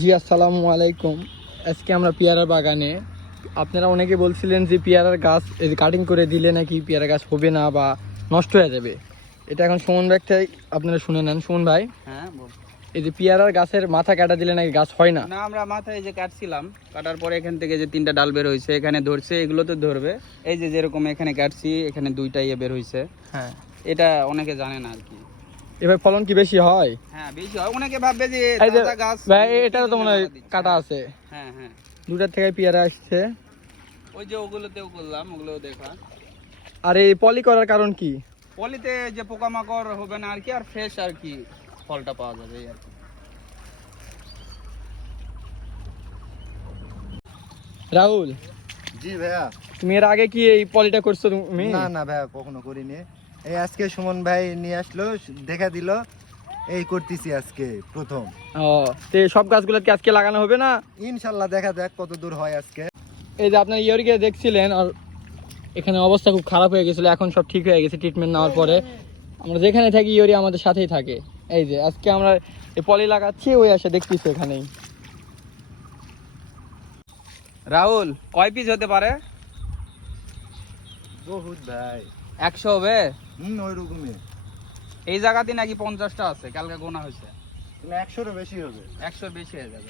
জি আসসালামু আলাইকুম। আজকে আমরা পেয়ারার বাগানে, আপনারা অনেকে বলছিলেন যে পেয়ারার গাছ এই কাটিং করে দিলে নাকি পেয়ারা গাছ হবে না বা নষ্ট হয়ে যাবে। এটা এখন সুমন ভাইটাই আপনারা শুনে নেন। সুমন ভাই, হ্যাঁ বল। এই যে পেয়ারার গাছের মাথা কাটা দিলে নাকি গাছ হয় না। না, আমরা মাথায় এই যে কাটছিলাম, কাটার পরে এখান থেকে যে তিনটা ডাল বের হয়েছে, এখানে ধরছে, এগুলো তো ধরবে। এই যে যেরকম এখানে কাটছি, এখানে দুইটা ইয়ে বের হয়েছে। হ্যাঁ, এটা অনেকে জানে না আর কি। এবার ফলন কি বেশি হয়? হ্যাঁ বেশি হয়, অনেকে ভাববে যে এই যে তাজা গাছ। ভাই, এটারও তো মনে হয় কাটা আছে। হ্যাঁ হ্যাঁ, দুটার থেকে পেয়ারা আসছে। ওই যে ওগুলোতেও করলাম, ওগুলোও দেখা। আর এই পলি করার কারণ কি? পলিতে যে পোকামাকড় হবে না আর কি, আর ফ্রেশ আর কি ফলটা পাওয়া যাবে এই আর কি। রাহুল, জি ভাইয়া। তুমি এর আগে কি এই পলিটা করছো তুমি? না না ভাইয়া, কখনো করিনি। এই আজকে সুমন ভাই নিয়ে আসলো, দেখা দিল, এই করতেছি আজকে প্রথম। ও, তো এই সব গাছগুলো কি আজকে লাগানো হবে না? ইনশাল্লাহ দেখা যাক কত দূর হয় আজকে। এই যে আপনার ইয়রিকে দেখছিলেন, আর এখানে অবস্থা খুব খারাপ হয়ে গেছিল, এখন সব ঠিক হয়ে গেছে ট্রিটমেন্ট নেওয়ার পরে। আমরা যেখানে থাকি ইয়রি আমাদের সাথেই থাকে। এই যে আজকে আমরা এই পলি লাগাচ্ছি, ওই আসে দেখতেছি এখানেই। রাহুল, কয় পিস হতে পারে? বহুত ভাই। 100 হবে। ওই রকমই। এই জায়গাতে নাকি 50টা আছে, কালকে গোনা হয়েছে। 100-এরও বেশি হবে। 100 বেশি হয়ে যাবে।